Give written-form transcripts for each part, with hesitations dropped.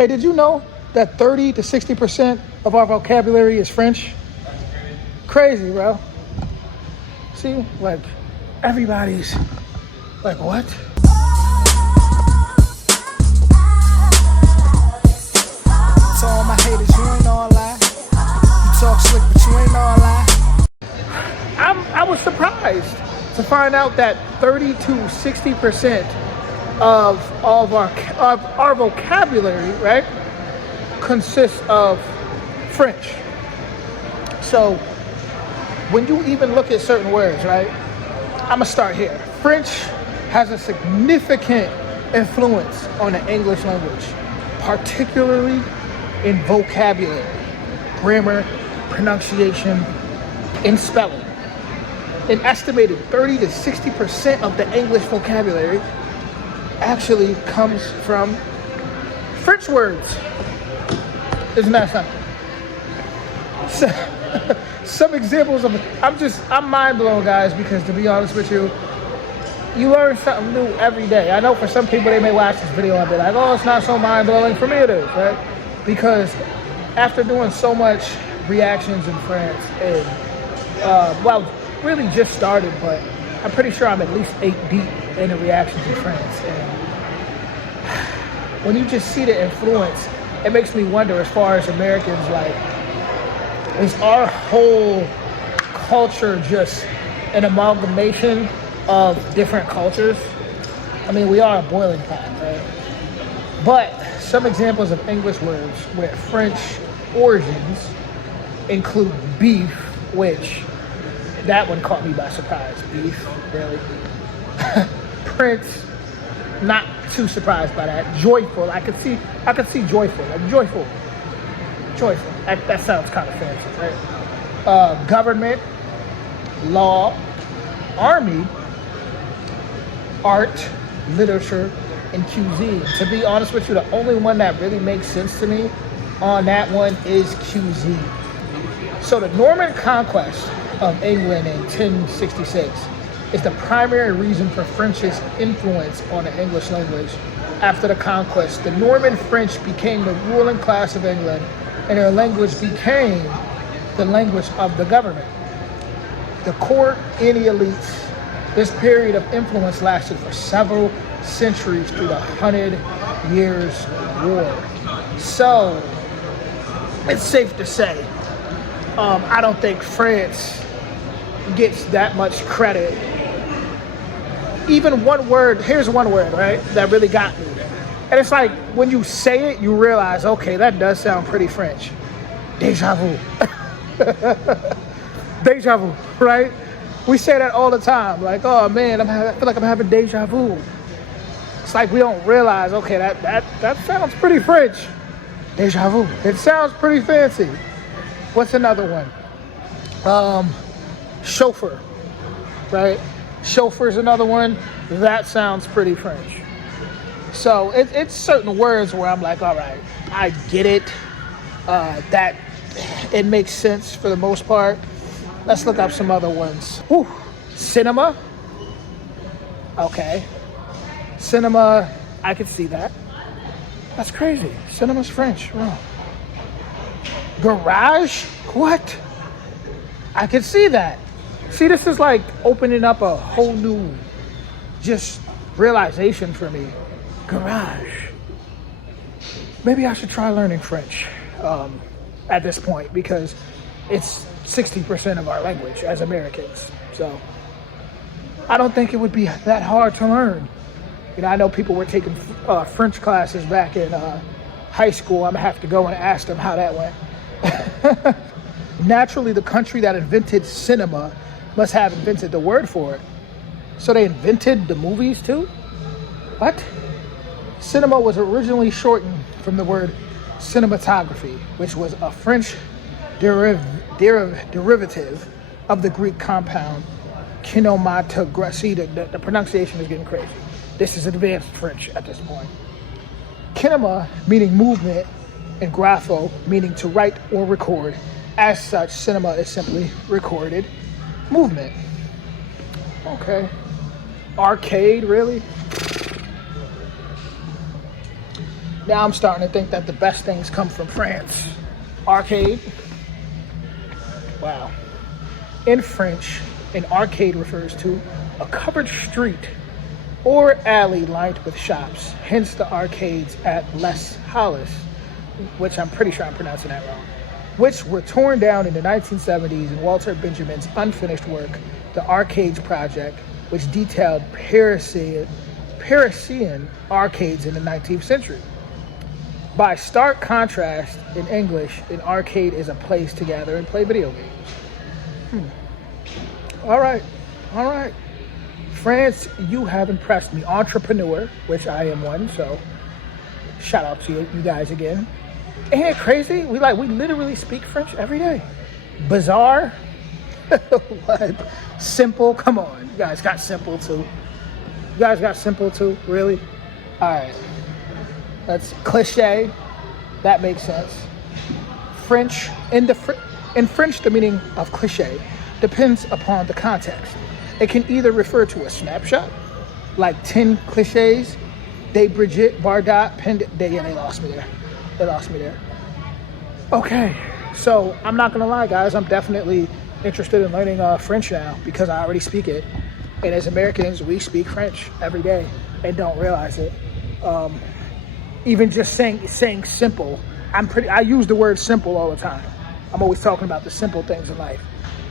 Hey, did you know that 30 to 60% of our vocabulary is French? Crazy, bro. See, like, everybody's like, what? To all my haters, you ain't all lie. You talk slick, but you ain't all lie. I was surprised to find out that 30 to 60% of all of our vocabulary, right, consists of French. So when you even look at certain words, right, I'm gonna start here. French has a significant influence on the English language, particularly in vocabulary, grammar, pronunciation, and spelling. An estimated 30 to 60% of the English vocabulary actually comes from French words. Isn't that something? So, some examples of, I'm mind blown, guys, because to be honest with you, you learn something new every day. I know for some people, they may watch this video and be like, oh, it's not so mind blowing. For me, it is, right? Because after doing so much reactions in France, and really just started, but I'm pretty sure I'm at least 8 deep in the reactions in France. And when you just see the influence, it makes me wonder, as far as Americans, like, is our whole culture just an amalgamation of different cultures? I mean, we are a boiling pot, right? But some examples of English words with French origins include beef, which that one caught me by surprise. Beef, really? Prince, not too surprised by that. Joyful, I could see joyful, like joyful. That sounds kind of fancy, right? Government, law, army, art, literature, and cuisine. To be honest with you, the only one that really makes sense to me on that one is cuisine. So the Norman conquest of England in 1066 is the primary reason for French's influence on the English language. After the conquest, the Norman French became the ruling class of England, and their language became the language of the government. The court and the elites, this period of influence lasted for several centuries through the 100 Years' War. So, it's safe to say, I don't think France gets that much credit. Even one word, here's one word, right, that really got me. And it's like, when you say it, you realize, okay, that does sound pretty French. Deja vu. Deja vu, right? We say that all the time. Like, oh man, I feel like I'm having deja vu. It's like we don't realize, okay, that sounds pretty French. Deja vu. It sounds pretty fancy. What's another one? Chauffeur, right? Chauffeur is another one. That sounds pretty French. So it's certain words where I'm like, all right, I get it. That it makes sense for the most part. Let's look up some other ones. Whew. Cinema. Okay. Cinema, I could see that. That's crazy. Cinema's French. Wow. Garage? What? I could see that. See, this is like opening up a whole new just realization for me. Garage. Maybe I should try learning French at this point, because it's 60% of our language as Americans. So I don't think it would be that hard to learn. You know, I know people were taking French classes back in high school. I'm gonna have to go and ask them how that went. Naturally, the country that invented cinema must have invented the word for it. So they invented the movies too? What? Cinema was originally shortened from the word cinematography, which was a French derivative of the Greek compound kinematography. See, the pronunciation is getting crazy. This is advanced French at this point. Kinema meaning movement, and grapho meaning to write or record. As such, cinema is simply recorded movement. Okay. Arcade, really? Now I'm starting to think that the best things come from France. Arcade. Wow. In French, an arcade refers to a covered street or alley lined with shops, hence the arcades at Les Halles, which I'm pretty sure I'm pronouncing that wrong, which were torn down in the 1970s in Walter Benjamin's unfinished work, The Arcades Project, which detailed Parisian arcades in the 19th century. By stark contrast, in English, an arcade is a place to gather and play video games. All right. France, you have impressed me. Entrepreneur, which I am one, so shout out to you guys again. Ain't it crazy? We literally speak French every day. Bizarre. What? Simple. Come on. You guys got simple too. Really? All right. That's cliche. That makes sense. French. In French, the meaning of cliche depends upon the context. It can either refer to a snapshot, like 10 cliches, de Brigitte, Bardot, they lost me there. Okay, so I'm not gonna lie, guys, I'm definitely interested in learning French now because I already speak it. And as Americans, we speak French every day and don't realize it. Even just saying simple, I use the word simple all the time. I'm always talking about the simple things in life.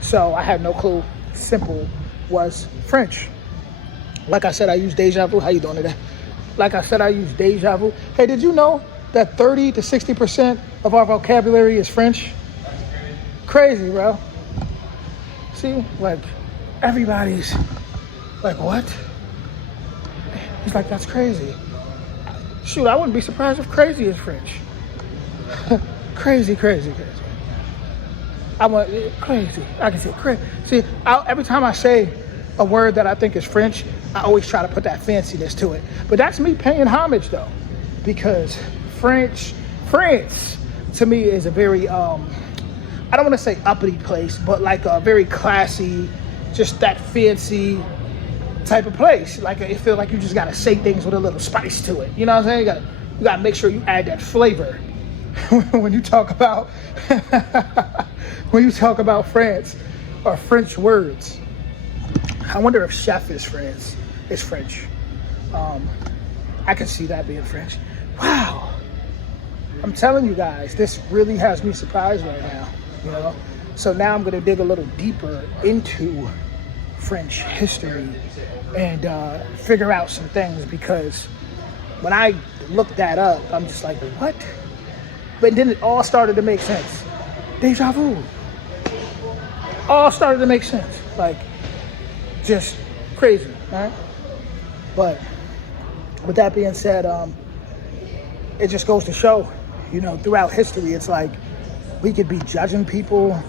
So I had no clue simple was French. Like I said, I use deja vu. How you doing today? Like I said, I use deja vu. Hey, did you know that 30 to 60% of our vocabulary is French? Crazy, bro. See, like everybody's like, what? He's like, that's crazy. Shoot, I wouldn't be surprised if crazy is French. Crazy. I want crazy. I can say crazy. See, every time I say a word that I think is French, I always try to put that fanciness to it. But that's me paying homage, though, because France, to me, is a very, I don't want to say uppity place, but like a very classy, just that fancy type of place. Like, it feels like you just got to say things with a little spice to it. You know what I'm saying? You got to make sure you add that flavor when you talk about France or French words. I wonder if chef is French. I can see that being French. Wow. I'm telling you guys, this really has me surprised right now, you know? So now I'm gonna dig a little deeper into French history and figure out some things, because when I looked that up, I'm just like, what? But then it all started to make sense. Deja vu. All started to make sense. Like, just crazy, right? But with that being said, it just goes to show, you know, throughout history, it's like we could be judging people,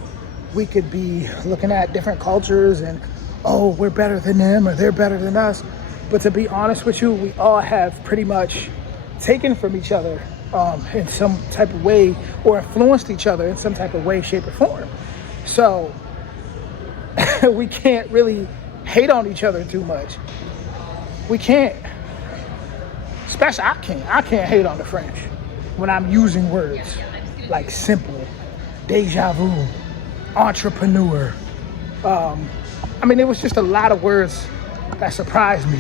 we could be looking at different cultures and, oh, we're better than them or they're better than us. But to be honest with you, we all have pretty much taken from each other in some type of way, or influenced each other in some type of way, shape, or form. So we can't really hate on each other too much. We can't. Especially I can't hate on the French when I'm using words like simple, deja vu, entrepreneur. I mean, it was just a lot of words that surprised me.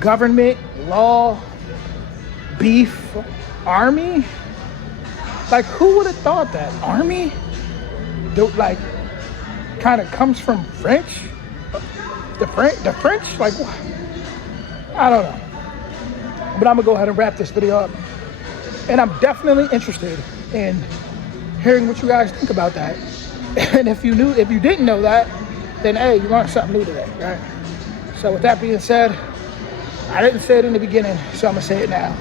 Government, law, beef, army. Like, who would have thought that? Army? Like, kind of comes from French? The French? Like, what? I don't know. But I'm gonna go ahead and wrap this video up. And I'm definitely interested in hearing what you guys think about that. And if you didn't know that, then hey, you learned something new today, right? So with that being said, I didn't say it in the beginning, so I'm gonna say it now.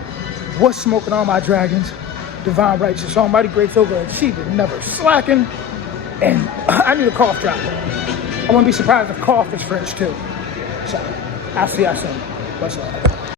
What's smoking on my dragons? Divine righteous, almighty, great, overachieving, never slacking. And I need a cough drop. I wouldn't be surprised if cough is French too. So I'll see y'all soon. Much love.